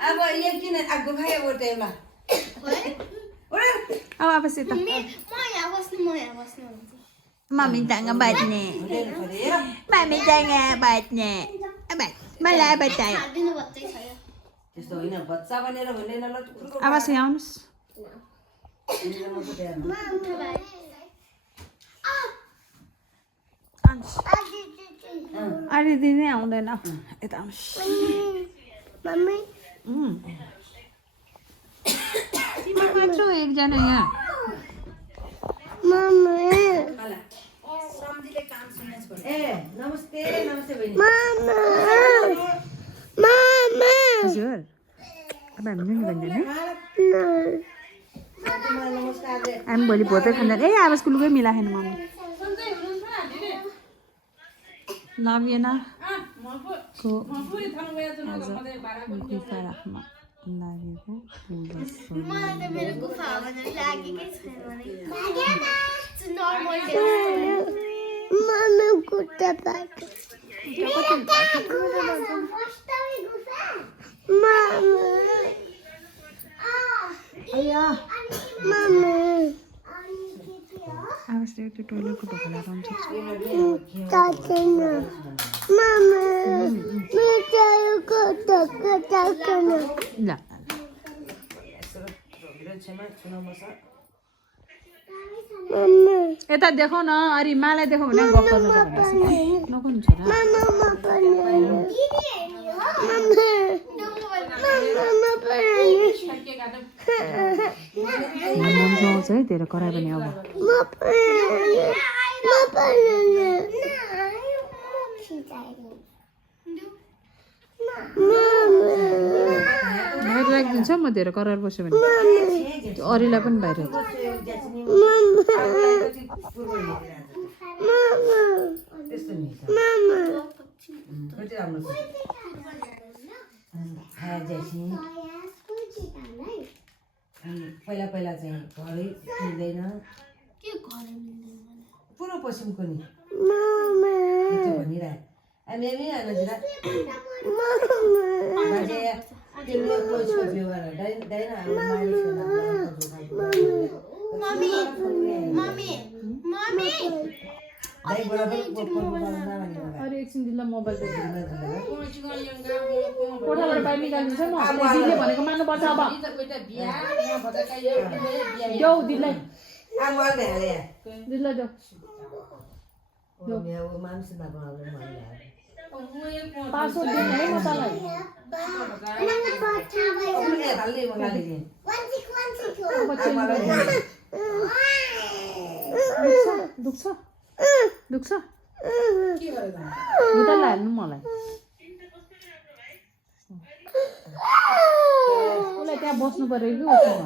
अब ये किन आगो खायो ओर्दै होला अब वापस यता मम्मीसँग बाँच्ने मम्मीसँग बाँच्ने मलाई बतायो त्यस्तो होइन बच्चा भनेर भन्दैन ल आवाज यहाँ आउनुहोस् अहिले दिनै आउँदैन यता आउनुहोस् मात्र एकजना यहाँ ए नमस्ते नमस्ते बहिनी हजुर अब हामी नि भन्दैन नमस्कार दे हामी भोलि भोटै खाँदैन ए आवाजको लुगै मिलाएन मम्मी नबिना को आज गुफा राख्न लागेको आवाज त्यो टोइलेटको ढोका लगाउनु सक्छ ल यता देखाउ न अरे मालाई देखाउ भने गफ गर्छ नगर्नु छोरा मन आउँछ है तेरो करायो भने अब बाहिर राखिदिन्छ म धेरै करार बस्यो भने अरूलाई पनि बाहिर पहिला पहिला चाहिँ घरै मिल्दैन पुरो पश्चिमको नि भनिरह हामी नजिरा तिमीले कोचको व्यवहार दैन अरे एकछिन दिल्ला मोबाइल कोठाबाट बाहिर निकालिदिन्छ न दिदीले भनेको मान्नुपर्छ अब जाऊ दिदीलाई दिदीलाई जाऊ पासवर्ड दिनु है म तँलाई दुख्छ दुख्छ उता हाल्नु मलाई उसलाई त्यहाँ बस्नु पर्यो कि उसँग